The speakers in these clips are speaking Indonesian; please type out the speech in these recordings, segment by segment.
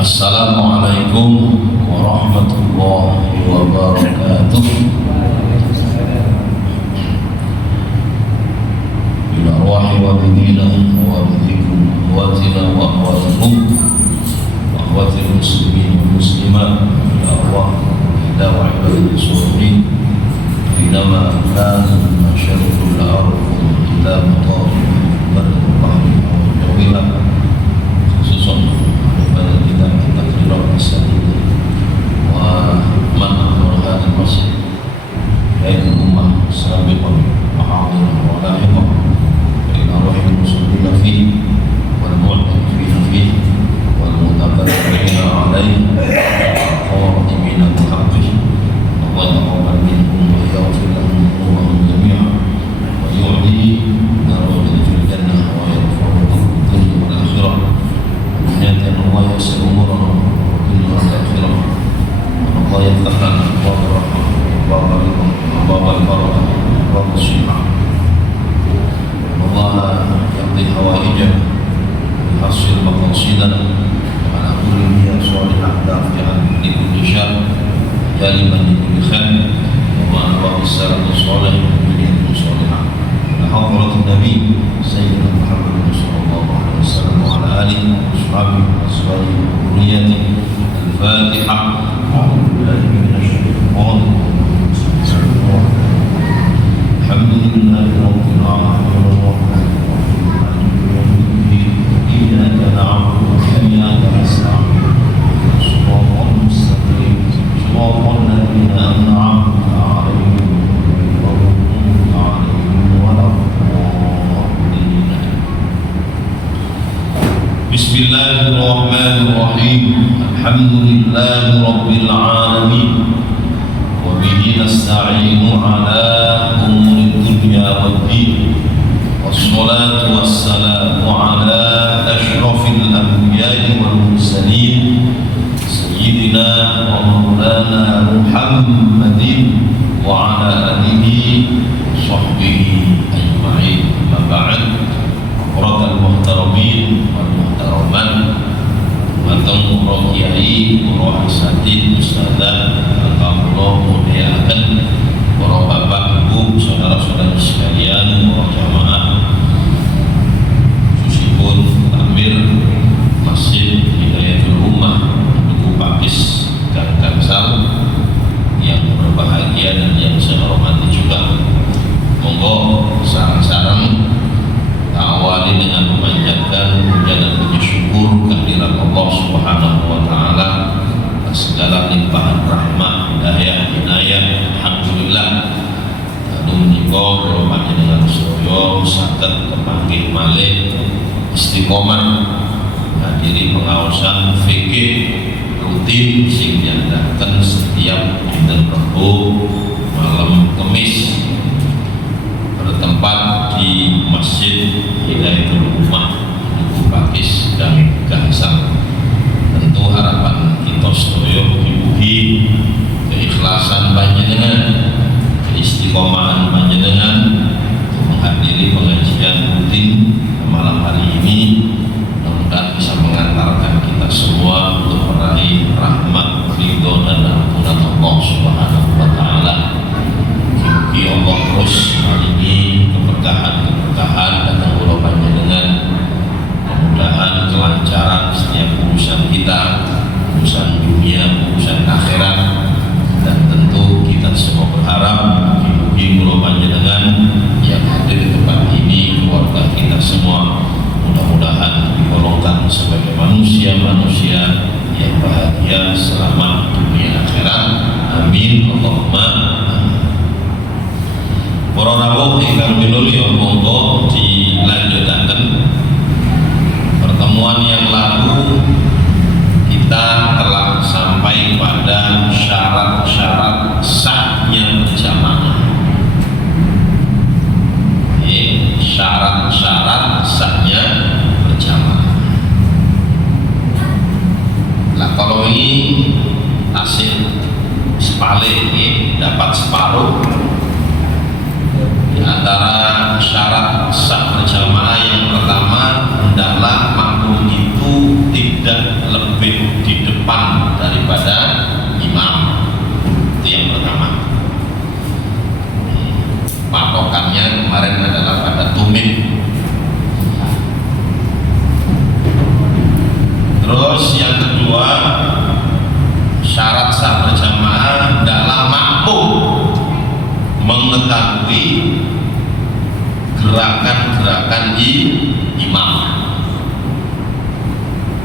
Assalamualaikum warahmatullahi wabarakatuh. Ila arwahi walidina wa walidikum akhwatina wa akhwatikum wa akhwatil muslimin wa muslimat ila arwah ila wa ibadil suhurin Inama kanu masyarukul arfum ila mutawfi berkembang jawilah khususun pada kita firaq as-sadid wa man amrah al-masjid yaitu ummah sabiqan ma'adir wa lahiqah ila rahim muslimina fi wal mu'takifina fi wal mutabarrina alaih qawatimina bihaqqih wa yaqbal minhum wa yaghfir lahum Allahum jami'an wa yu'li darajatan fil jannah wa yarfa'u fid dunya wal akhirah niatan Allah yasir umurana dunya wal akhirah Allah yaftahna abwaab rahmah abwaab ridha abwaab barakah abwaab shifaa Allah yaqdi hawaijana yuhassil maqasidana wa ala kulli niyyah salihah dafi'an li kulli syarr jaliban li kulli khair wa anwa as-salatu salih bi salihah la hawlat nabi sayyidina Muhammad sallallahu alaihi wasallam wa ala alihi wa ashabihi wa azwajihi wa dhurriyyatihi al-Fatihah a'udzu billahi minasy syaithanir rajim alhamdulillahi rabbil alamin iyyaka na'budu wa iyyaka nasta'in shiratal mustaqim shiratal ladzina an'amta 'alaihim Bismillahirrahmanirrahim. Alhamdulillahi rabbil alamin. Wa bihi nasta'inu ala umuri dunya waddin. Wassalatu wassalamu ala asyrafil anbiya'i wal mursalin sayyidina wa maulana Muhammadin wa ala alihi wa sahbihi ajma'in. Amma ba'd. Quratul muhtaramin wal muhtaramat matang para kiai, para asatidz, ustadzah, alhamdulillah muliakan para bapak, ibu, saudara-saudara sekalian, para jamaah khususipun takmir Masjid Hidayatul Ummah Duku Pakis Gang Gangsal yang berbahagia dan yang saya hormati juga. Monggo sareng-sareng awali dengan memanjatkan puja dan puji syukur kehadirat Allah Subhanahu wa taala atas segala limpahan rahmat, hidayah, inayah. Alhamdulillah. Lalu menika kula panjenengan sedaya saged kepanggih malih istiqomah hadiri pengaosan fikih rutin sing diadakan setiap dinten Rebo malam Kamis bertempat di Masjid Hidayatul Ummah Duku Pakis dan Gangsal. Tentu harapan kita sedaya mugi keikhlasan panjenengan, keistiqomahan panjenengan untuk menghadiri pengajian rutin malam hari ini, mudah-mudahan bisa mengantarkan kita semua untuk meraih rahmat, ridho dan ampunan Allah Subhanahu wa taala. Mugi Allah terus maringi keberkahan datang kula panjenengan, mudah-mudahan kelancaran setiap urusan kita, urusan dunia, urusan akhirat, dan tentu kita semua berharap mugi kula panjenengan yang hadir di tempat ini, keluarga kita semua mudah-mudahan digolongkan sebagai manusia-manusia yang bahagia selamat dunia akhirat. Amin Allahumma amin. Para rawuh ingkang minulya, monggo dilanjutaken pertemuan yang lalu kita telah sampai pada syarat-syarat sahnya berjamaah. Syarat-syarat sahnya berjamaah. Nah kalau ini hasil sepale ini dapat separuh di antara syarat sah berjamaah. Yang pertama hendaklah makmum itu tidak tidak lebih di depan daripada imam. Itu yang pertama. Patokannya kemarin adalah pada tumit. Terus yang kedua, syarat sah berjamaah adalah makmum mengetahui gerakan-gerakan imam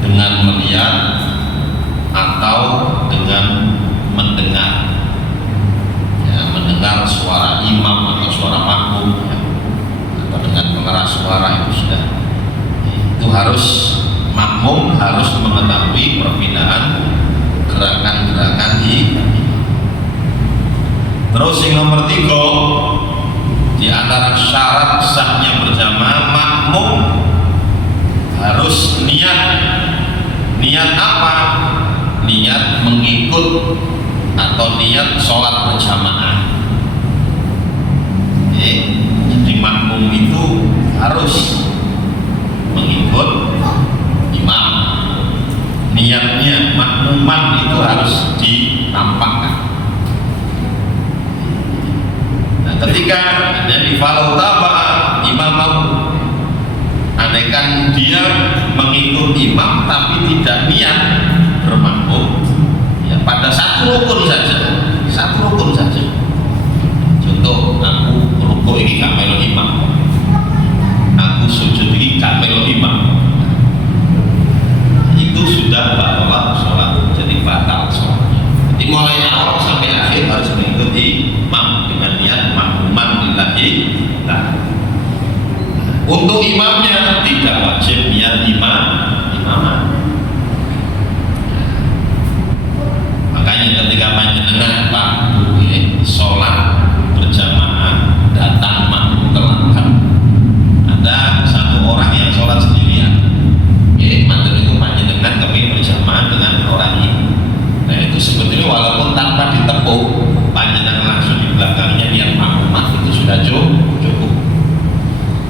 dengan melihat atau dengan mendengar, ya, mendengar suara imam atau suara makmum, ya, atau dengan pengeras suara itu sudah. Itu harus makmum harus mengetahui perbedaan gerakan-gerakan imam. Terus yang nomor 3, di antara syarat sahnya berjamaah, makmum harus niat apa? Niat mengikut atau niat sholat berjamaah. Jadi makmum itu harus mengikut imam. Niatnya makmuman itu harus ditampakkan. Nah, ketika dari falau taba imam, andaikan dia mengikut imam tapi tidak niat bermakmum, ya pada satu rukun saja. Contoh, aku rukuk ini gak melu imam, aku sujud ini gak melu imam, itu sudah batal sholat, jadi batal sholatnya. Jadi mulai awal sampai akhir harus mengikuti imam dengan niat makmuman lillahi ta'ala. Untuk imamnya tidak wajib niat imaman. Makanya ketika panjenengan Pak sholat berjamaah datang makmum terlambat, ada satu orang yang sholat sendirian, mantul itu panjenengan kami berjamaah dengan orang ini. Nah itu sebetulnya walaupun tanpa ditepuk, panjenengan langsung di belakangnya niat makmuman itu sudah cukup.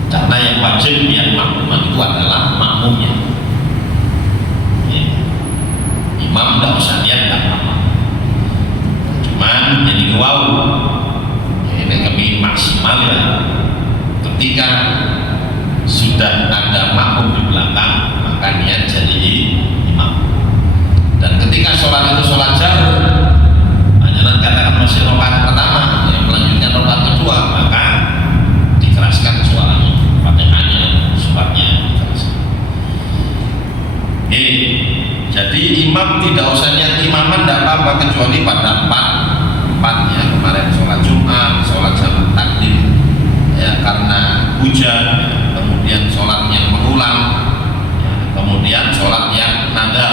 Karena yang wajib niat makmuman itu adalah makmumnya. Imam tidak usah niat, tidak apa-apa. Cuman jadi wow, ini kami maksimal ya. Ketika sudah ada makmum di belakang, maka niat jadi imam. Dan ketika sholat itu sholat jahr, panjenengan katakan masih rakaat pertama, yang melanjutkan rakaat kedua, maka dikeraskan suaranya, Fatihahnya, suratnya dikeraskan. Jadi imam tidak usah niat imaman, tidak apa-apa kecuali pada empatnya kemarin sholat Jumat, sholat jamak takdim, ya karena hujan, kemudian sholat yang mengulang, ya, kemudian sholat yang nada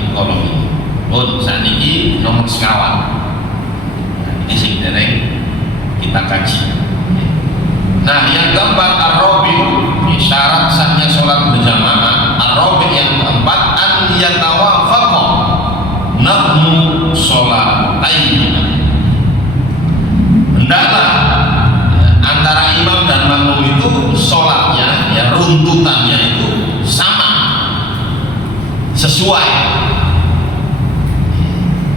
ini pun saat ini nomor sekawan. Ini sing dereng kita kaji. Nah yang keempat ar-rabi, syarat sahnya sholat berjamaah. Ar-rabi yang keempat an yatawafaqa nahmu sholatain. Hendaklah antara imam dan makmum itu sholatnya, ya runtutannya itu sama, sesuai.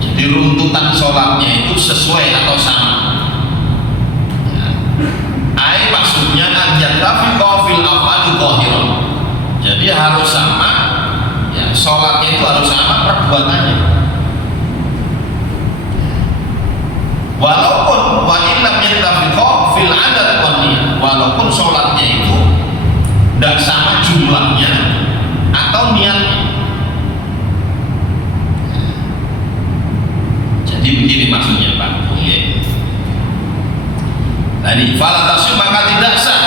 Jadi runtutan sholatnya itu sesuai atau sama. Maksudnya anjatafiqa fil afali dhahiran. Jadi harus sama, ya sholatnya itu harus sama perbuatannya. Walaupun wa illam yattafiqa fil adad wan niyah, walaupun sholatnya itu tidak sama jumlahnya atau niatnya. Jadi begini maksudnya Pak. Tadi falatasi maka tidak sah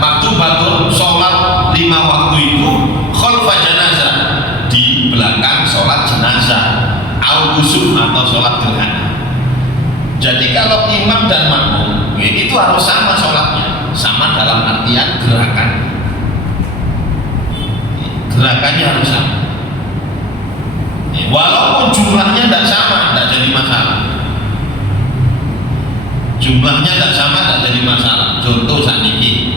maktubatun sholat 5 waktu itu khalfa jenazah, di belakang sholat jenazah, au kusuf atau sholat gerhana. Jadi kalau imam dan makmum itu harus sama sholatnya, sama dalam artian gerakannya harus sama. Walaupun jumlahnya tidak sama, tidak jadi masalah. Jumlahnya tidak sama, tidak jadi masalah. Contoh saat ini,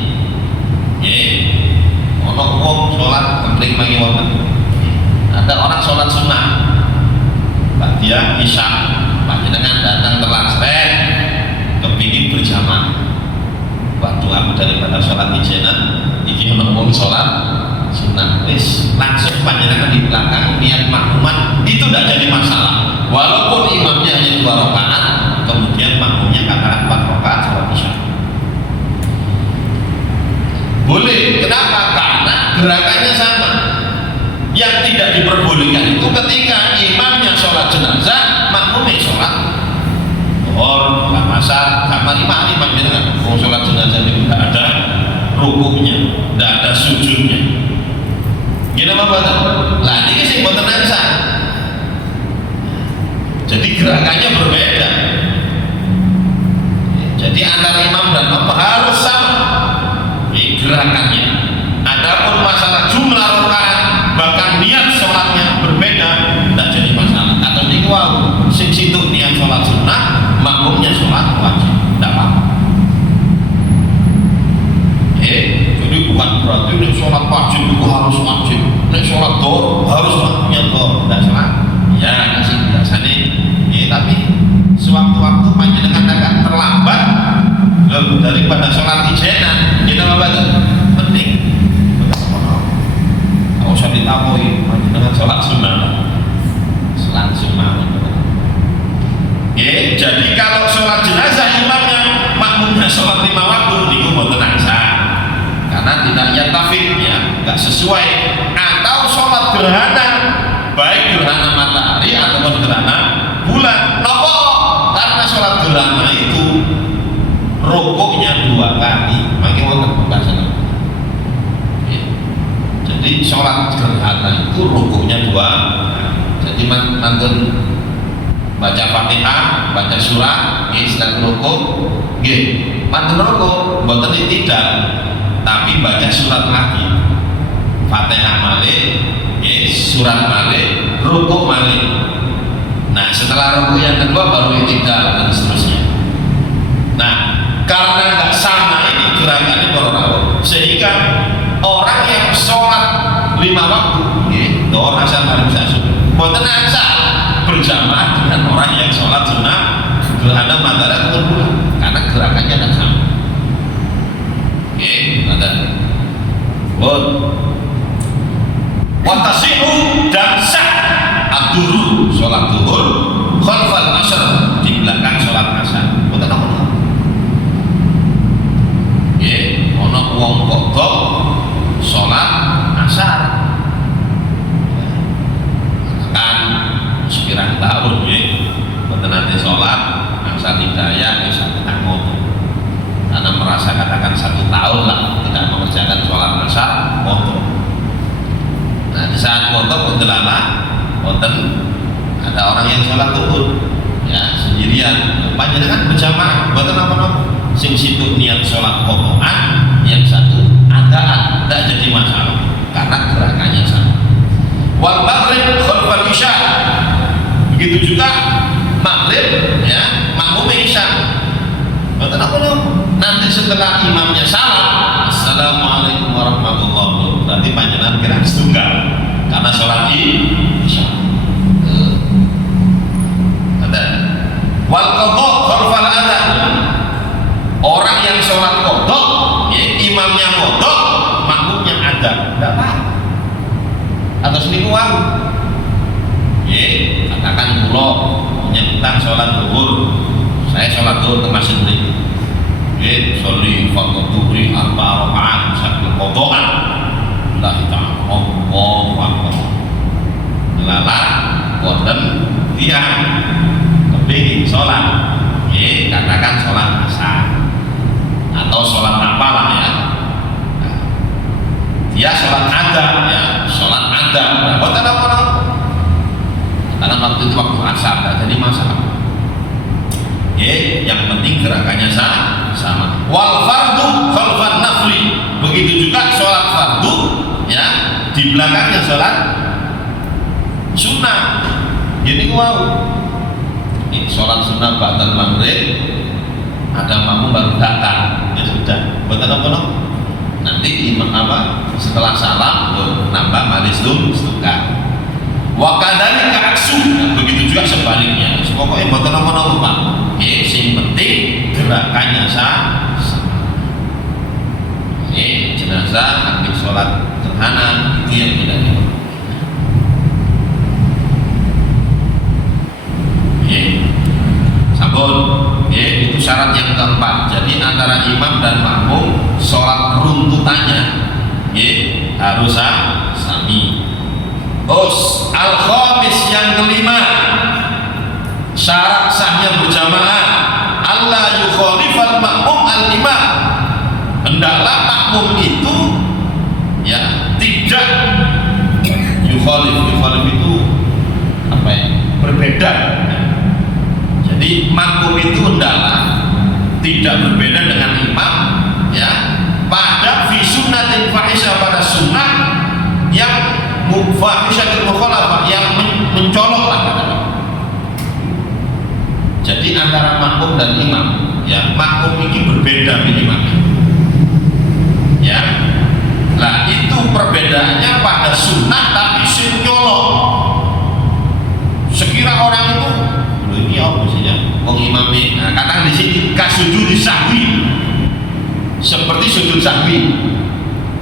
ono wong sholat keplik mangi wonten, dia isya, panjenengan datang telat, kepingin berjamaah. Waktu aku daripada sholat ijenan, iki ngomong sholat sunnah, langsung panjenengan di belakang niat makmuman, itu tidak jadi masalah. Walaupun imamnya hanya 2 rakaat, kemudian makmumnya katakan 4 rakaat sholat isya. Boleh. Kenapa? Karena gerakannya sama. Yang tidak diperbolehkan itu ketika imamnya sholat jenazah, makmumnya sholat zuhur, asar, sama imam dengan sholat jenazah itu tidak ada rukuknya, tidak ada sujudnya. Gini apa betul? Lah ini sih buatan ansar. Jadi gerakannya berbeda. Jadi antara imam dan makmum harus sama gerakannya. Adapun masalah jumlah rakaat bahkan niat sholatnya berbeda, tidak jadi masalah. Atau ini wow, situ niat sholat sunnah, makmumnya sholat wajib, tidak apa-apa. Jadi bukan berarti nih sholat wajib itu harus wajib, nih sholat doa harus makmumnya doa, tidak salah. Ya sih biasanya. Tapi sewaktu-waktu panjenengan akan terlambat daripada sholat ijenan, kita apa tuh? Penting. Kalau usah ditakoi, panjenengan sholat sunnah langsung mau. Jadi kalau sholat jenazah imamnya makmumnya sholat 5 waktu, niku mboten ansar. Karena tidak yatafid, ya, nggak sesuai. Atau sholat gerhana, baik gerhana matahari ataupun gerhana bulan. Nopo? Karena sholat gerhana itu rukuknya 2 kali, makanya wonten pembahasan. Jadi sholat gerhana itu rukuknya 2. Jadi mantun baca Fatihah, baca surat, setelah rukuk, mantun rukuk, mboten tidak, tapi baca surat lagi, Fatihah malih, surat malih, rukuk malih. Nah setelah rukuk yang kedua baru tidak dan seterusnya. Nah karena nggak sama ini gerakannya para sehingga orang yang sholat 5 waktu, doa asal malam sasuk, mboten ansar berjamaah dengan orang yang sholat sunnah gerhana matahari atau bulan, karena gerakannya tidak sama. Ada watasihu dan sah ad-duhur, sholat duhur khalfal asar, di belakang sholat asar. Mboten apa? Ono wong kodok sholat asar kan sepirang tahun mboten nanti sholat asar hidayah satu tahun, karena merasa katakan 1 tahun lah tidak mengerjakan sholat asar foto. Nah di saat foto wonten ada orang yang sholat duhur ya sendirian, panjenengan berjamaah mboten apa-apa, sing situ niat sholat fotoan, yang satu adaan, tidak jadi masalah karena gerakannya sama. Wal maghrib khalfal isya, begitu juga maghrib ya makmum isya. Betul apa dong? Nanti setelah imamnya salam, assalamualaikum warahmatullahi wabarakatuh, berarti panjenengan kira setunggal karena sholat isya. Ada wal qadha khalfal adzan, orang yang sholat qadha imamnya kodok, makmumnya ada, tidak apa. Atas niku wau, katakan pulau menyebutkan sholat duhur, saya sholat duhur ke masjid ini, sholli fardhu duhri 4 rakaat sambil kodokan, Allah taala, Allahu akbar, lala, koden, tiang, kepingin sholat, katakan sholat asar atau sholat apalah ya. Dia sholat ada ya, sholat ada. Bukan apa? Karena waktu itu waktu asar, jadi masalah. Yang penting gerakannya sama. Wal fardu khalfan nafli. Begitu juga sholat fardu ya, di belakangnya sholat sunnah. Jadi wow. Sholat sunnah ba'dal maghrib, ada makmum baru datang, ya sudah. Bukan apa? Nanti imam apa setelah salam nambah malis setengah. Wa kadzalika aksu, begitu juga sebaliknya, pokoknya mboten napa-napa Pak. Nggih, sing penting gerakannya sah. Jenazah ambil sholat gerhana itu yang tidak dilakukan. Sampun, itu syarat yang keempat. Jadi antara imam dan makmum sholat runtutannya harus sami. Terus al-khamis yang kelima, syarat sahnya berjamaah, Allah yukhalifal makmum al-imam. Hendaklah makmum itu tidak yukhalif itu apa ya? Berbeda. Jadi makmum itu hendaklah tidak berbeda dengan imam pada fi sunnatin fahisyah, pada sunnah yang fahisyatul mukhalafah, yang mencoloklah. Jadi antara makmum dan imam, makmum ini berbeda minimal. Nah itu perbedaannya pada sunnah tapi sing nyolok. Sekira orang itu ini apa sih ya? Wong imami, katakan di sini kasujud sahwi, seperti sujud sahwi.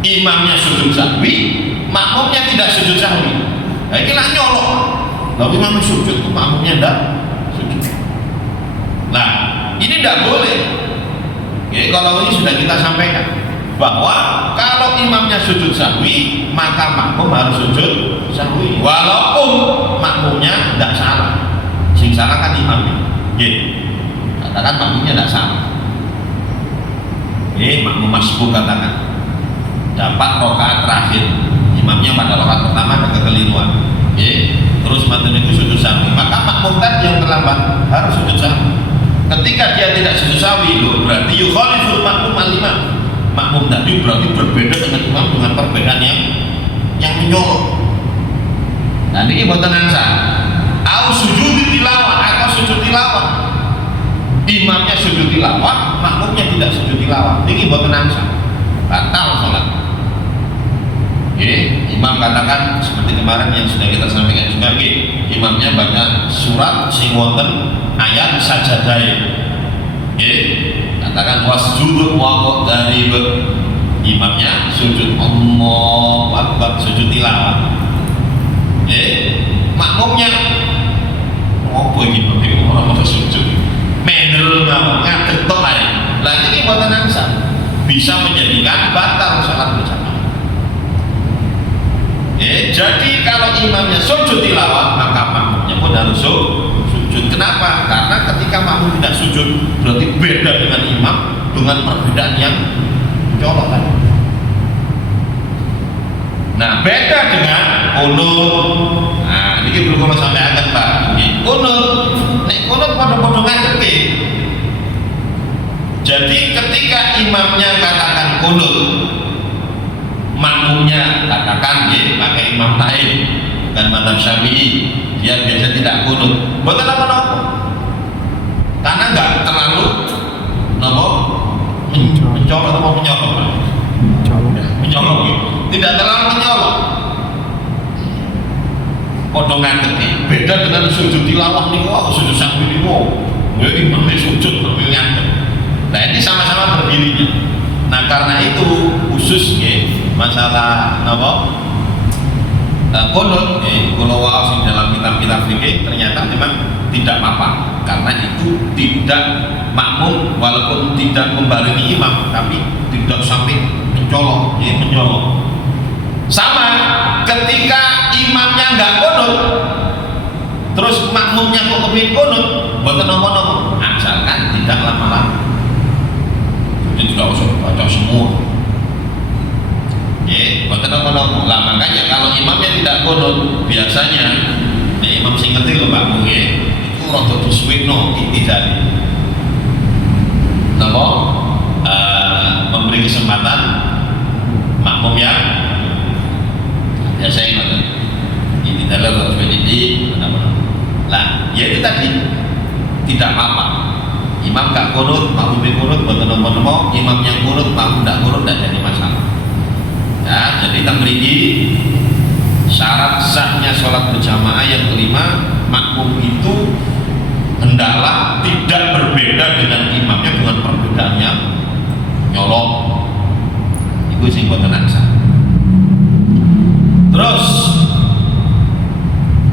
Imamnya sujud sahwi, makmumnya tidak sujud sahwi. Nah ini lah nyolok. Lalu imamnya sujud, makmumnya tidak sujud. Nah ini tidak boleh. Kalau ini sudah kita sampaikan bahwa kalau imamnya sujud sahwi, maka makmum harus sujud sahwi walaupun makmumnya tidak salah. Sing salah kan imamnya. Katakan makmumnya tidak salah. Makmum masbuk katakan dapat rakaat terakhir, imamnya pada rakaat pertama ada kekeliruan. Terus makmum itu sujud sahwi, maka makmum tadi yang terlambat harus sujud sahwi. Ketika dia tidak sujud sahwi, berarti yukhaliful makmum al-imam. Makmum tadi berarti berbeda dengan imam dengan perbedaan yang menyolok. Nah ini boten angsa. Au sujud tilawah atau sujud tilawah. Imamnya sujud tilawah, makmumnya tidak sujud tilawah. Ini boten angsa. Batal salat. Imam katakan seperti kemarin yang sudah kita sampaikan juga, imamnya baca surat sing wonten ayat sajadain. Katakan wasjud waqt dari imamnya sujud Allahu akbar, sujud tilawah. Makmumnya apa iki makmum sujud mendel mawon ngadeg tok ae. Lah iki boten angsa, bisa menjadikan batal salat berjamaah. Jadi kalau imamnya sujud tilawah, maka makmumnya pun harus sujud. Kenapa? Karena ketika makmum tidak sujud berarti beda dengan imam, dengan perbedaan yang mencolok tadi. Nah beda dengan kunut. Nah ini belum kalau sampai akan Pak. Kunut, kunut pada-pada ngadeke. Jadi ketika imamnya katakan kunut, makmumnya katakan pakai imam lain dan mazhab Syafi'i, dia biasa tidak kunut. Bukan apa-apa, karena nggak terlalu mencolok atau menyolok, menyolok, tidak terlalu menyolok. Podongan ketik beda dengan sujud tilawah nih, sujud sahwi nih, jadi imamnya sujud tapi ngadeg. Nah ini sama-sama berdirinya. Nah karena itu khusus masalah kunut, kalau wawas dalam kitab-kitab fikih ternyata memang tidak apa-apa, karena itu tidak makmum walaupun tidak membarengi imam, tapi tidak sampai mencolok, menyolok. Sama ketika imamnya nggak kunut, terus makmumnya kok kepingin kunut, bukan nopo-nopo, asalkan tidak lama-lama. Jadi tidak usah baca semua. Bukan nopo-nopo. Lah makanya kalau imamnya tidak kunut, biasanya imam sing ngerti lho Pak Bu, itu rada disuwikno tidak. Napa? Memberi kesempatan makmum yang biasa yang ngoten. Ini dalam harus mendidik benar-benar. Lah, ya itu tadi tidak apa-apa. Imam gak kunut, makmum kunut, boten napa-napa. Imam yang kunut, makmum tidak kunut, tidak jadi masalah. Ya, jadi kita beri syarat sahnya sholat berjamaah yang kelima, makmum itu hendaklah tidak berbeda dengan imamnya dengan perbedaan yang nyolong. Itu sing boten sah. Terus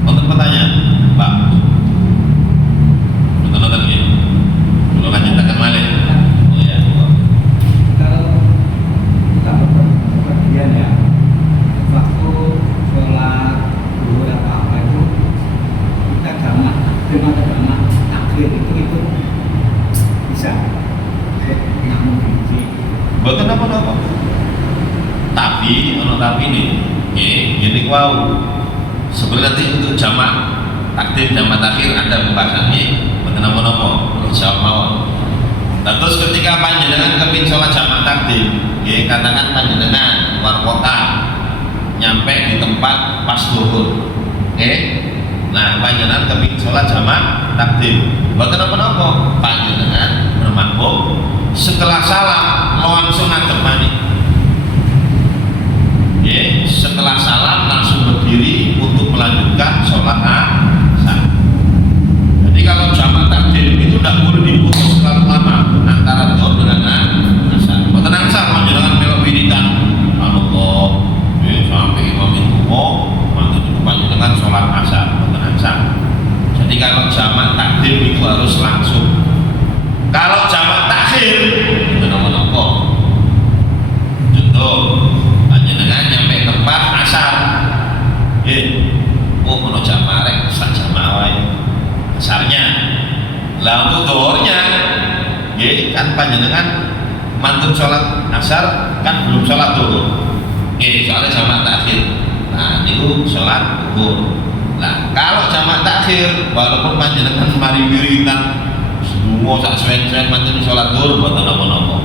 untuk pertanyaan, Pak. Nonton ya. Kalau lanjutkan malih. Oh ya. Kalau kita berpergian ya, waktu sholat zuhur apa itu kita jamak dengan jamak takhir itu bisa namun biji. Boten apa-apa. Tapi ono tapi nih, ini wow. Sebenarnya nanti untuk jamak takdim jamak takhir ada pembahasannya. Boten apa-apa. Jawab mawon. Nah, terus ketika panjenengan kepin sholat jamak takdim, katakan panjenengan luar kota, nyampe di tempat pas zuhur, nah panjenengan kepin sholat jamak takdim, boten apa-apa. Panjenengan bermakmum, setelah salam langsung ngadep manik. Setelah salam langsung berdiri untuk melanjutkan sholat asar. Jadi kalau jamak takdim itu tidak boleh diputus terlalu lama antara zuhur dengan asar. Boten asar panjenengan melok wiridan Allah, sampai imam itu mantu panjenengan sholat asar, boten asar. Jadi kalau jamak takdim itu harus langsung. Kalau jamak takhir itu nopo-nopo. Contoh, panjenengan nyampe tempat asar, mau jamak rek sak jamak wae asarnya. Lah untuk zuhurnya, kan panjenengan mantun sholat asar kan belum sholat zuhur. Soalnya jamak takhir. Nah, itu sholat zuhur. Nah, kalau jamak takhir, walaupun panjenengan mari wiridan semua sak swen-swen mantun sholat zuhur boten napa-napa.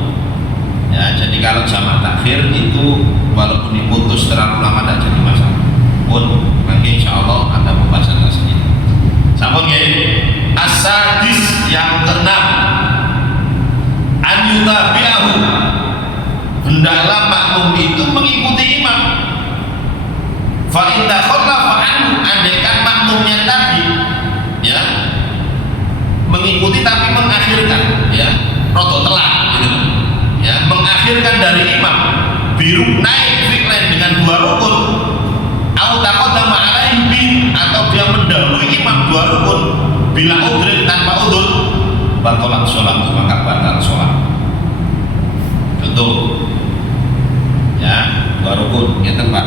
Ya, jadi kalau jamak takhir itu walaupun diputus terlalu lama tidak jadi masalah. Pun nanti insya Allah ada pembahasan tersebut. Sampun ya. As-sadis yang keenam, an yutabi'ahu, hendaklah makmum itu mengikuti imam. Fa in takhallafa anhu, andaikan makmumnya tadi ya mengikuti tapi mengakhirkan, ya roto telat gitu, ya mengakhirkan dari imam, biru naik fi'lan dengan dua rukun, au taqaddama alaihi, atau dia mendahului imam dua rukun bila udhrin tanpa udhur, batalat sholat, maka batal sholat. Contoh ya, dua rukun yang tempat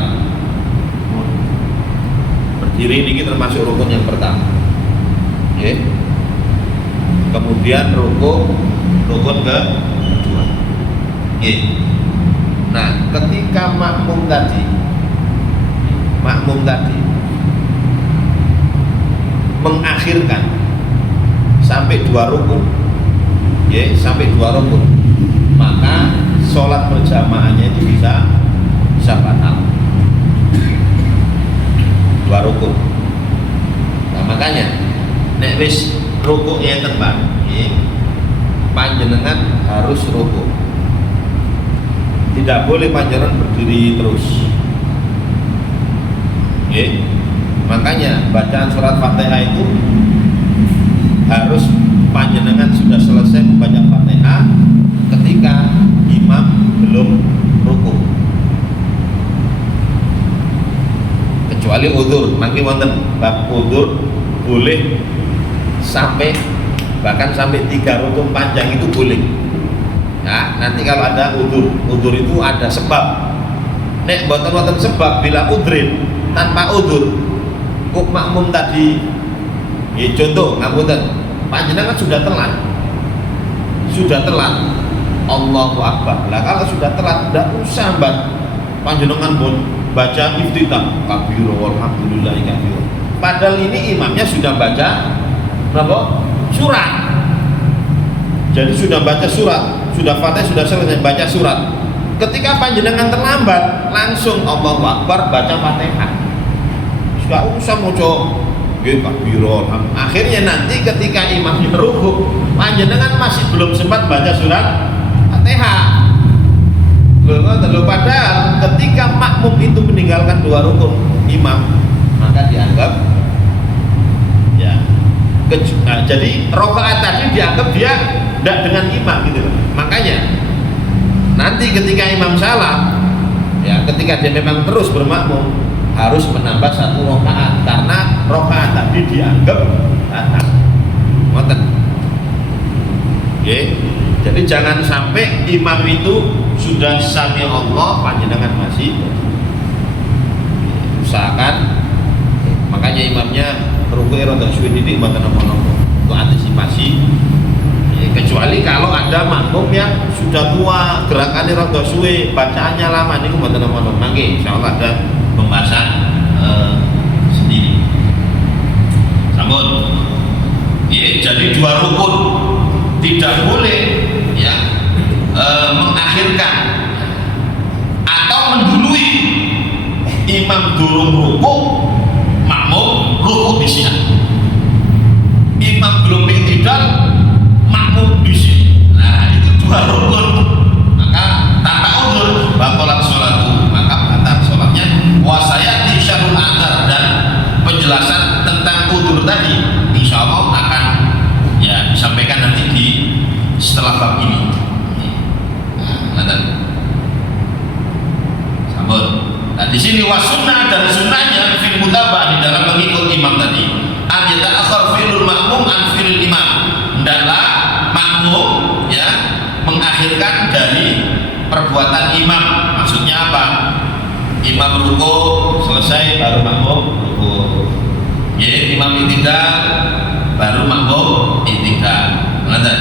berdiri ini termasuk rukun yang pertama, kemudian rukun kedua. Nah, ketika makmum tadi mengakhirkan sampai dua rukun, maka sholat berjamaahnya itu bisa batal. Dua rukun. Nah, makanya nek wis rukuknya tembak, panjenengan harus rukuk. Tidak boleh panjenengan berdiri terus. Makanya bacaan surat Fatihah itu harus panjenengan sudah selesai membaca Fatihah ketika imam belum rukuk. Kecuali udzur, mangke wonten bab udzur boleh bahkan sampai 3 rukun panjang itu boleh. Nah, nanti kalau ada udzur itu ada sebab. Nek boten sebab bila udhrin tanpa udzur, kok makmum tadi, contoh ngapunten, panjenengan sudah telat, Allahu Akbar. Lah kalau sudah telat, tidak usah panjenengan pun baca iftitah kabiro walhamdulillahi kabiro. Padahal ini imamnya sudah baca surat. Jadi sudah baca surat, sudah Fatihah sudah selesai baca surat. Ketika panjenengan terlambat, langsung Allahu Akbar baca Fatihah. Sudah usah moco kabiro. Akhirnya nanti ketika imamnya rukuk, panjenengan masih belum sempat baca surat Fatihah. Padahal ketika makmum itu meninggalkan dua rukun, imam, maka dianggap ya. Jadi rokaat tadi dianggap dia tidak dengan imam gitu. Makanya nanti ketika imam salah, ya ketika dia memang terus bermakmum harus menambah 1 rokaat karena rokaat tadi dianggap batal. Ngoten. Oke. Jadi jangan sampai imam itu sudah sami Allah panjenengan masih usahakan, makanya imamnya ruku'e rada suwe didik mboten napa-napa untuk antisipasi. Kecuali kalau ada makmum yang sudah tua, gerakannya rada suwe, bacaannya lama niku mboten napa-napa. Mangke insyaallah ada pembahasan sendiri. Sampun. Jadi 2 rukun tidak boleh ya mengakhirkan atau mendului imam durung rukuk, makmum rukuk disian. Imam belum iktidal, makmum disian. Nah itu 2 rukun, maka tanpa udzur batalat sholatu, maka batal sholatnya. Wasayati syarul athar, dan penjelasan tentang udzur tadi insya Allah akan ya disampaikan nanti di setelah bab ini. Sambut. Nah di sini wasunnah, dan sunnahnya fil mutabah, di dalam mengikut imam tadi. An yata'akhkhar fi'lul ma'mum an fi'lil imam. Hendaklah makmum ya mengakhirkan dari perbuatan imam. Maksudnya apa? Imam rukuk selesai baru makmum rukuk. Ya, imam iktidal baru makmum iktidal. Ngerti?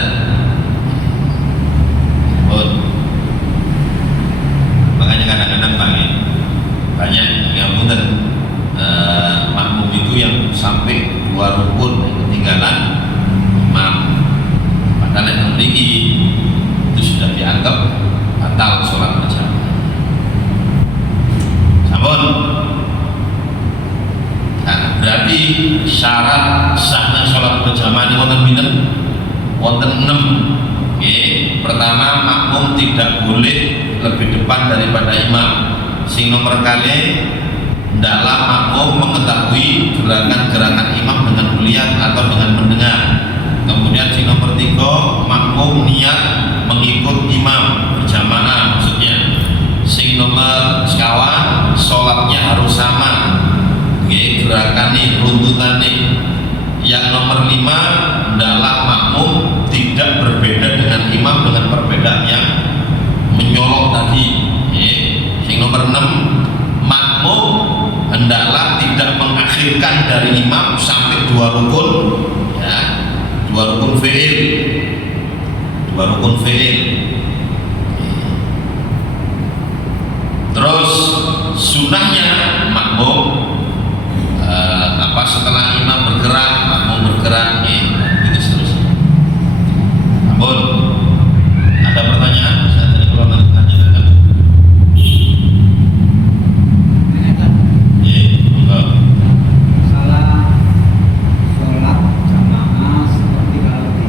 Makanya kadang-kadang banyak yang punten makmum itu yang sampai 2 rukun ketinggalan imam, padahal yang memiliki itu sudah dianggap batal sholat berjamaah. Sampun. Nah, berarti syarat sahnya sholat berjamaah ini wonten pinten? Wonten 6. Pertama, makmum tidak boleh lebih depan daripada imam. Sing nomor kali hendaklah makmum mengetahui gerakan-gerakan imam dengan melihat atau dengan mendengar. Kemudian sing nomor 3, makmum niat mengikut imam berjamaah maksudnya. Sing nomor sekawan, sholatnya harus sama, gerakannya, runtutannya. Yang nomor 5, hendaklah makmum tidak berbeda dengan imam dengan perbedaan yang menyolok tadi. Yang nomor 6, makmum hendaklah tidak mengakhirkan dari imam sampai 2 rukun ya, 2 rukun fi'il, 2 rukun fi'il. Terus sunnahnya makmum setelah imam bergerak, makmum bergerak, gitu seterusnya. Namun ada pertanyaan? Saya tidak perlu menanyakan. Masalah sholat jamaah seperti kalau di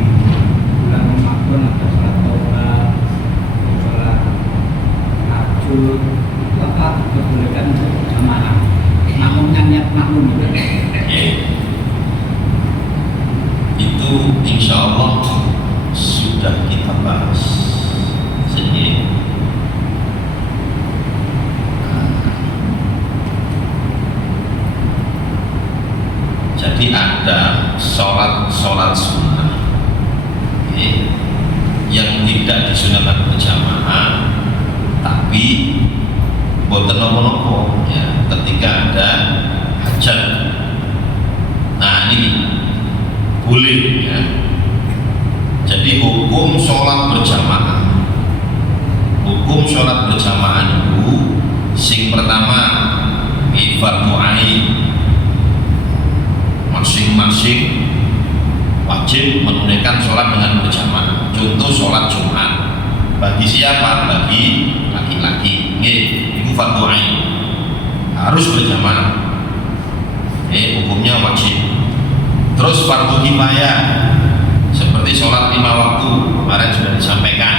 bulan Ramadan ada sholat taubat, sholat tahajud, itu apa diperbolehkan untuk jamaah? Makmumnya niat makmum itu insya Allah sudah kita bahas. Jadi ada sholat sunnah yang tidak disunahkan berjamaah, tapi boten nopo-nopo ya ketika ada hajat. Nah ini boleh ya. Jadi hukum sholat berjamaah, hukum sholat berjamaah itu sing pertama fardu ain, masing-masing wajib menunaikan sholat dengan berjamaah. Contoh sholat Jumat bagi siapa? Bagi laki-laki, itu fardu ain, harus berjamaah. Hukumnya wajib. Terus fardu kifayah seperti sholat 5 waktu kemarin sudah disampaikan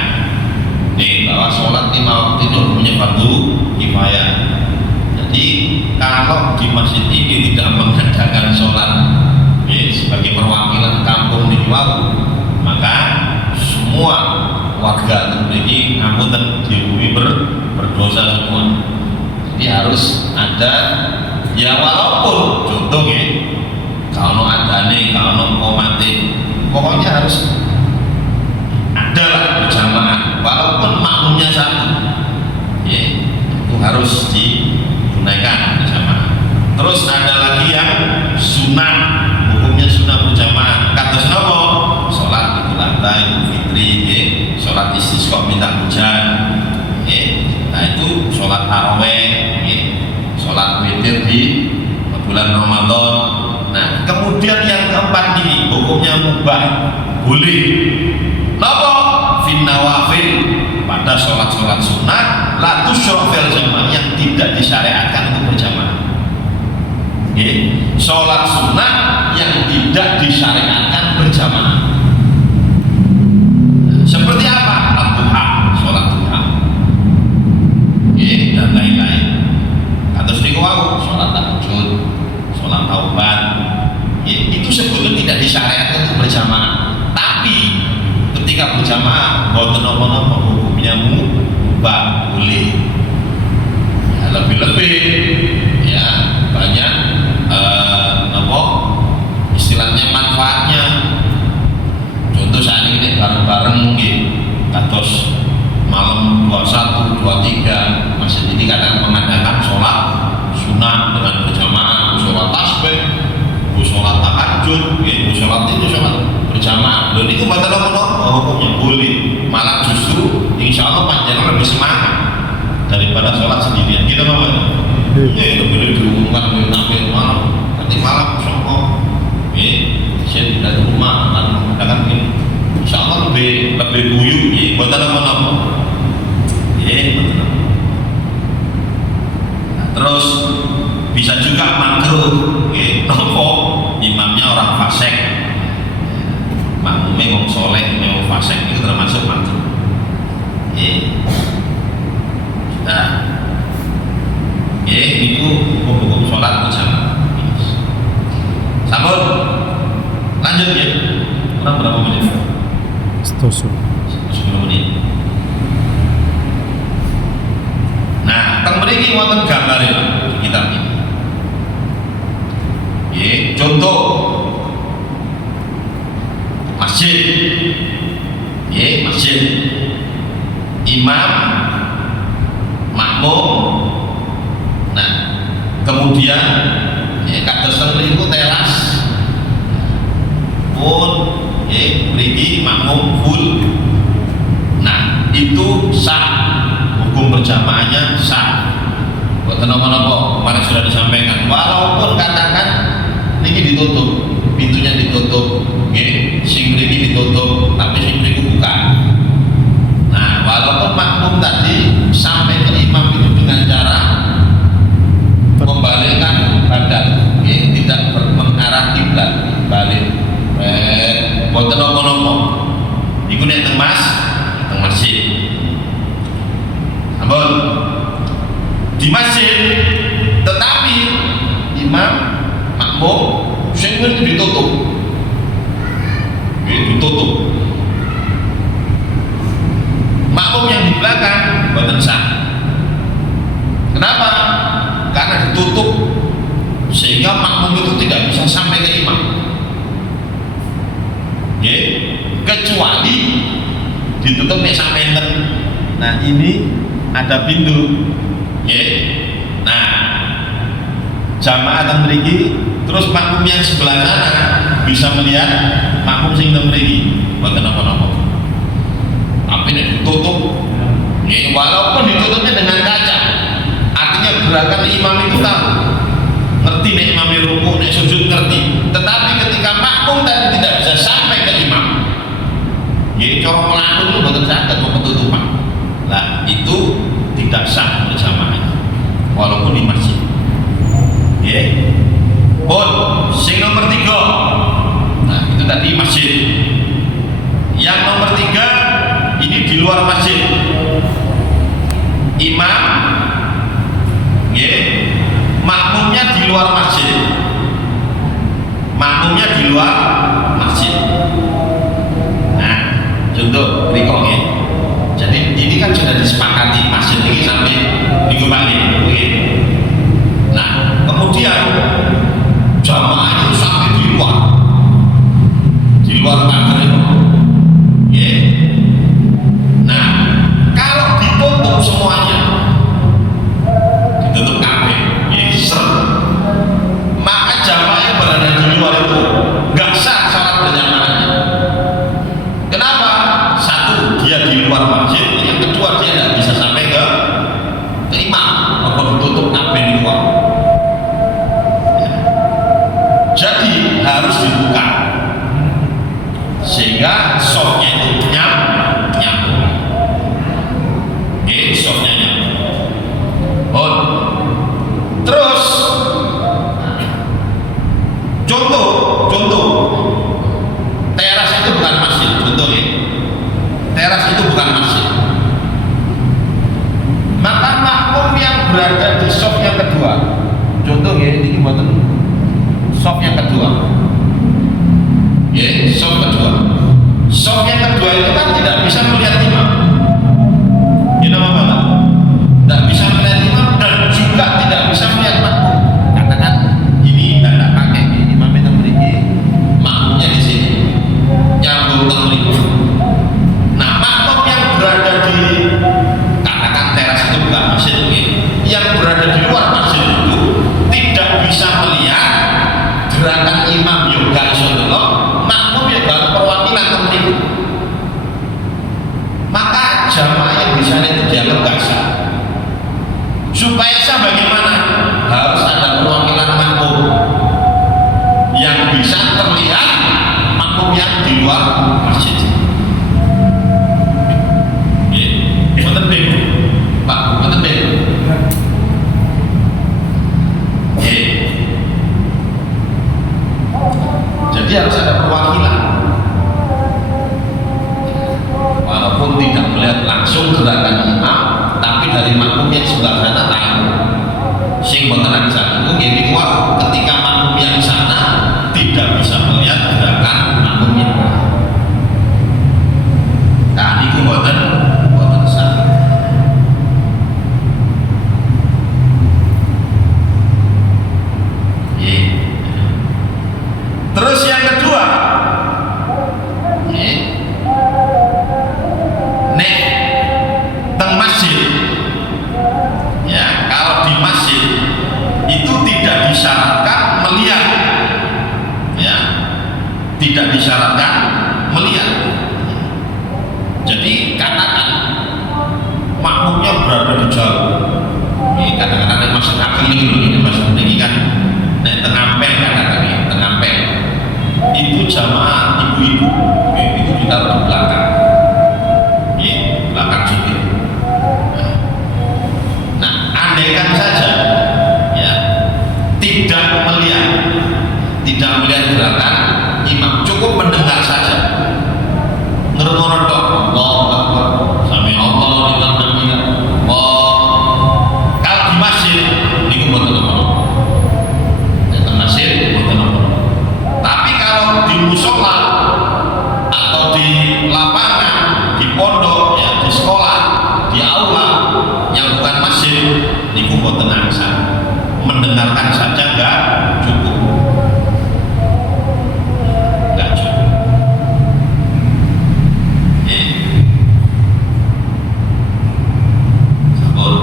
bahwa sholat 5 waktu itu hukumnya fardu kifayah. Jadi Jadi kalau di masjid ini tidak mengadakan sholat sebagai perwakilan kampung di Wau, maka semua warga ini anggota dihukumi berdosa semua. Jadi harus ada, ya walaupun contoh ya, kalau adane, kalau komate, pokoknya harus ada lah berjamaah, walaupun makmumnya satu, ya itu harus ditunaikan berjamaah. Terus ada lagi yang sunnah, hukumnya sunnah berjamaah. Kata senopo, sholat Idul Adha, Idul Fitri, ya, sholat istisqa minta hujan, ya, nah itu sholat taraweh, ya, sholat witir di bulan Ramadan. Nah kemudian yang keempat ini hukumnya mubah, boleh. Napa? Fin nawafil, pada sholat-sholat sunnah, la tusyra jamaah, yang tidak disyariatkan untuk berjamaah. Sholat sunnah yang tidak disyariatkan berjamaah. Seperti apa? Duha, sholat duha, dan lain-lain. Atau sedikit sholat tahajud, sholat taubat, itu sebetulnya tidak disyariatkan untuk berjamaah. Tapi ketika berjamaah, boten apa-apa hukumnya mubah, boleh. Ya, lebih-lebih ya banyak istilahnya manfaatnya. Contoh saat ini bareng-bareng mungkin kados malam 21, 23 masjid ini kadang mengadakan sholat sunnah dengan berjamaah, sholat tasbih, sholat tahajud, sholat itu sholat berjamaah. Dan itu batal hukumnya boleh. Malah justru insya Allah panjenengan lebih semangat daripada sholat sendirian. Kita ngomong boleh diumumkan tampil malam, nanti malam songkok, saya tidak di rumah akan mengadakan ini. Insya Allah lebih guyup, batal apa? Betul. Terus bisa juga makruh, nopo imamnya orang fasik, makmumnya wong soleh, wong fasik, itu termasuk makruh. Nah, itu hukum sholat berjamaah. Sambut, lanjut ya. Orang berapa menit? 10 menit. Nah, teng mriki wonten gambare di kitab ini. Contoh masjid. Masjid. Imam, makmum. Nah, kemudian kados teng mriku teras pun mriki makmum full. Nah, itu sah. Hukum berjamaahnya sah. Boten napa-napa, kemarin sudah disampaikan. Walaupun katakan niki ditutup, pintunya ditutup, sing mriki ditutup, tapi sing mriki buka. Nah, walaupun makmum tadi sampai ke imam itu dengan cara membalikkan badan, tidak mengarah kiblat, balik. Boten napa-napa. Iku nek teng masjid. Ampun. Di masjid, tetapi imam, makmum, sing ditutup. Ditutup. Makmum yang di belakang boten sah. Kenapa? Karena ditutup sehingga makmum itu tidak bisa sampai ke imam. Kecuali ditutup sampai enten. Nah, ini ada pintu. Nah, jamaah teng mriki, terus makmum yang sebelah sana bisa melihat makmum sing teng mriki. Boten napa-napa. Tapi nek ditutup, walaupun ditutupnya dengan kaca, artinya gerakan imam itu tahu, ngerti nek imam ruku, nek sujud ngerti. Tetapi ketika makmum tadi tidak bisa sampai ke imam, cara melakukan itu boten saged ketutupan. Nah, itu tidak sah berjamaah walaupun di masjid. Sing nomor 3. Nah, itu tadi masjid. Yang nomor 3 ini di luar masjid. Imam luar masjid, makmumnya di luar masjid. Nah, contoh berikut ya. Jadi ini kan sudah disepakati masjid ini sampai minggu pagi. Nah, kemudian jamaah itu sampai di luar pagar itu. Ya. Nah, kalau ditutup semuanya, ditutup kabeh, ya ser, maka jamaah yang berada di luar itu nggak sah salat berjamaahnya. Kenapa? Satu, dia di luar masjid. Yang kedua, dia tidak bisa sampai ke imam. Apa ditutup kabeh di luar. Ya. Jadi harus dibuka sehingga softnya itu nyambung. Softnya nyambung. Terus contoh teras itu bukan masjid. Contoh ya, teras itu bukan masjid. Maka makmum yang berada di soft yang kedua, contoh ya, ini buatan soft yang kedua, ya soft kedua. Soft yang kedua itu kan tidak bisa melihat imam. Ini apa? Tidak bisa melihat imam dan juga tidak bisa melihat makmum. Katakan ini tidak pakai ini imam itu memiliki makmumnya di sini, nyambung ke mereka. Nah, makmum yang berada di katakan teras itu bukan masjid, yang berada di luar masjid itu tidak bisa melihat gerakan imam yoga isolok, makmum yang baru perwakilan ke mereka. Maka jamaah yang di sana itu dianggap gak sah. Supaya sah bagaimana? Harus ada perwakilan makmum yang bisa terlihat makmum yang di luar masjid. Betul bingung, Pak? Betul bingung. Jadi harus ada perwakilan. Walaupun tidak melihat langsung gerakan imam, tapi dari makmum yang sebelah sana tahu. Sing boten satu jadi kuat ketika makmum yang sana tidak bisa melihat gerakan makmum yang lain. Nah, ini boten sah. Terus yang kedua, teng masjid, ya kalau di masjid itu tidak disyaratkan melihat, ya tidak disyaratkan melihat. Jadi katakan makmumnya berada di jauh, ini kadang-kadang masjid akhir ini masjid ini kan, tengampel katakan ya, tengampel itu jamaah ibu-ibu itu ditaruh di belakang, ya belakang juga. Nah, andaikan saja ya tidak melihat gerakan imam, cukup mendengar saja, ngerungono tok Allahu Akbar sami Allah liman hamidah. Kalau di masjid niku mboten apa-apa. Di masjid mboten apa-apa. Tapi kalau di musola atau di lapangan, di pondok, ya di sekolah, di aula yang bukan masjid, niku mboten angsa. Mendengarkan saja enggak cukup. Enggak cukup. Sabun.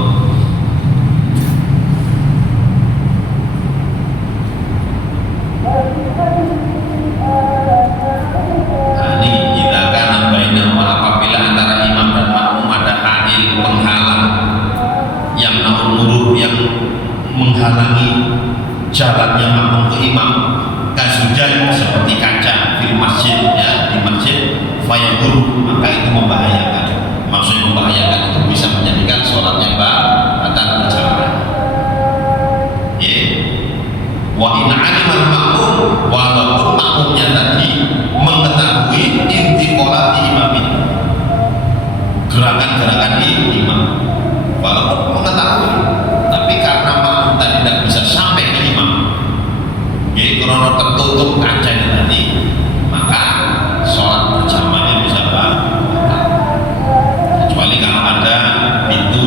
Nah, ini kita akan nambahin apabila antara imam dan makmum ada hail penghalang yang naur yang menghalangi jalannya makmum ke imam, kasujan seperti kaca di masjid, ya di masjid fayadur, maka itu membahayakan. Maksudnya membahayakan itu bisa menjadikan sholatnya batal berjamaah. Wa in alimal makmum, walaupun makmumnya tadi mengetahui intiqalati imamin, gerakan-gerakan imam, walaupun mengetahui, tapi karena makmum tadi tidak bisa sampai ke imam, tertutup kaca tadi, maka sholat berjamaahnya bisa batal. Kecuali kalau ada pintu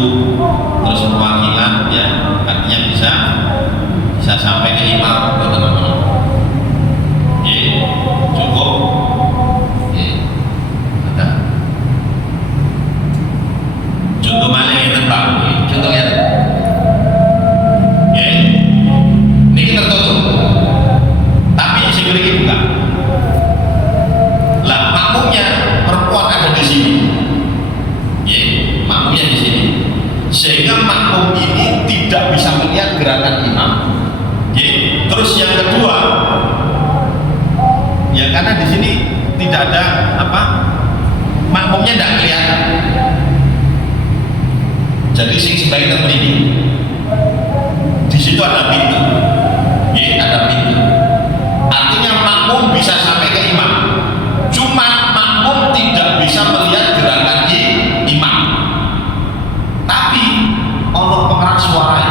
terus perwakilan, ya artinya bisa sampai ke imam, teman-teman. Cukup. Ada. Contoh mana yang tentang? Contohnya. Ini tertutup. Tapi security buka. Lah makmumnya perempuan ada di sini. Makmumnya di sini. Sehingga makmum ini tidak bisa melihat gerakan imam. Terus yang kedua, ya karena di sini tidak ada makmumnya tidak kelihatan. Jadi sebaiknya berdiri. Di situ ada pintu, ada pintu. Artinya makmum bisa sampai ke imam. Cuma makmum tidak bisa melihat gerakan imam. Tapi Allah pengeras suara.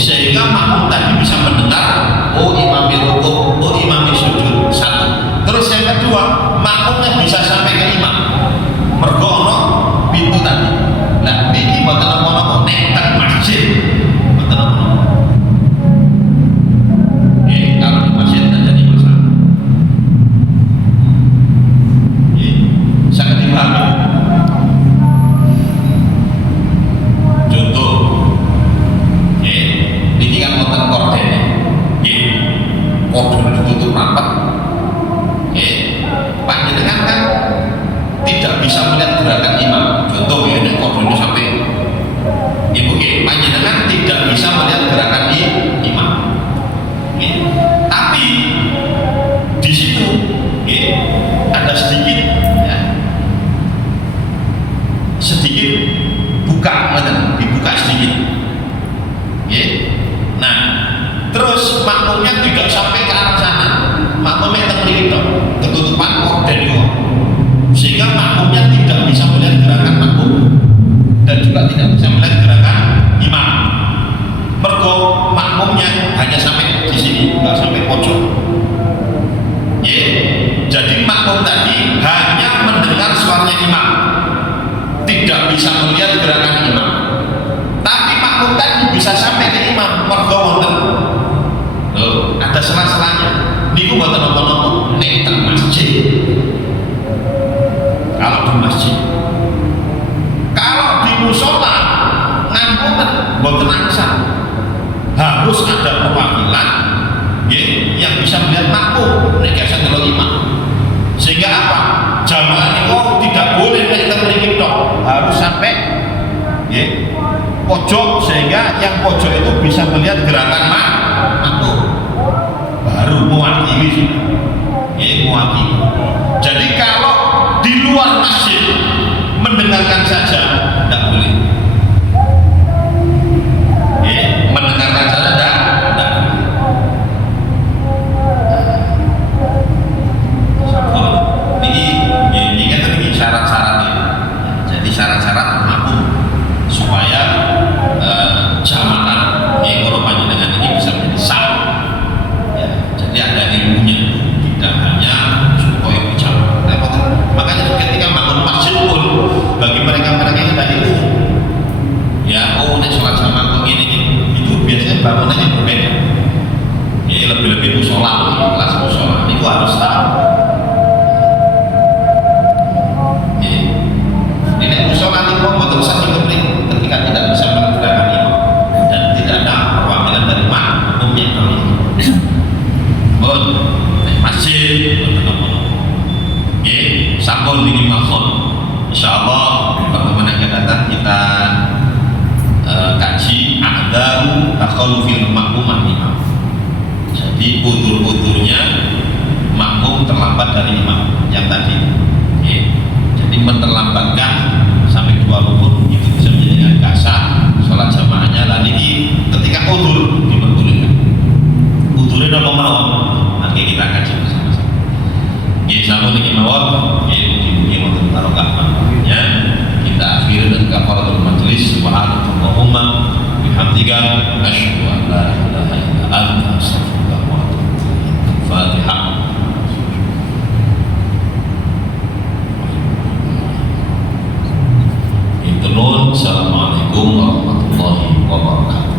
Sehingga makmum tadi bisa mendengar, oh imam rukuk, oh imam sujud. Satu. Terus yang kedua, makmumnya bisa sampai ke imam. Mergo ono pintu tadi. Nah, niki mboten napa-napa nek teng masjid. Mboten napa-napa. Kalau di masjid tidak jadi masalah. Sangat dipahami. Contoh, ini kan wonten korden, korden ditutup rapat, panjenengan kan tidak bisa melihat gerakan imam. Contoh ini kordennya sampai ibu, panjenengan tidak bisa melihat gerakan imam. Tapi di situ ada sedikit buka, dibuka sedikit. Nah, terus makmumnya tidak sampai ke arah sana, makmumnya terlilit ketutupan korden itu, sehingga makmumnya tidak bisa melihat gerakan makmum dan juga tidak bisa melihat gerakan imam. Mergo makmumnya hanya sampai di sini, nggak sampai pojok. Jadi makmum tadi hanya mendengar suaranya imam, tidak bisa melihat gerakan imam. Tapi makmum tadi bisa sampai ke imam. Mergo wonten ada sela-selanya. Niku mboten napa-napa nek teng masjid. Kalau di masjid, kalau di musola ngapunten mboten angsan, harus ada perwakilan yang bisa melihat makmum nek gak ndelok imam. Sehingga apa? Jamaah niku tidak boleh nek teng mriki tok, harus sampai pojok, sehingga yang pojok itu bisa melihat gerakan makmum. Baru mewakili, mewakili. Jadi kalau di luar masjid mendengarkan saja tidak boleh. Mendengarkan saja tidak boleh. Ini syarat-syaratnya. Jadi syarat-syarat makmum supaya jamaah kalau panjenengan ini bisa menjadi sah. Jadi ada ilmunya, tidak hanya supaya berjamaah. Makanya ketika bangun masjid pun bagi mereka-mereka yang tidak ilmu, nek sholat jamaah begini itu biasanya bangunannya berbeda. Lebih-lebih musola, kelas musola itu harus tahu. Ini musola itu membuat saksi kepling ketika tidak bisa menggerakkan imam dan tidak ada perwakilan dari makmum yang kami. Masjid, sampun ini maksud. Insyaallah pertemuan yang akan datang kita kaji a'daru takhallufil makmumah imam. Jadi udur-udurnya makmum terlambat dari imam yang tadi. Jadi menerlambatkan sampai 2 rukun itu bisa menjadi kasar sholat jamaahnya. Lalu ketika udur diperbolehkan. Udurnya apa mau? Nanti kita kaji bersama-sama. Sama dengan mawar, mungkin untuk barokah. Kita akhiri dengan kafaratul majlis wa a'lamu bihamdika asyhadu an la ilaha illa anta astaghfiruka wa atubu ilaik. Fatihah. Assalamualaikum warahmatullahi wabarakatuh.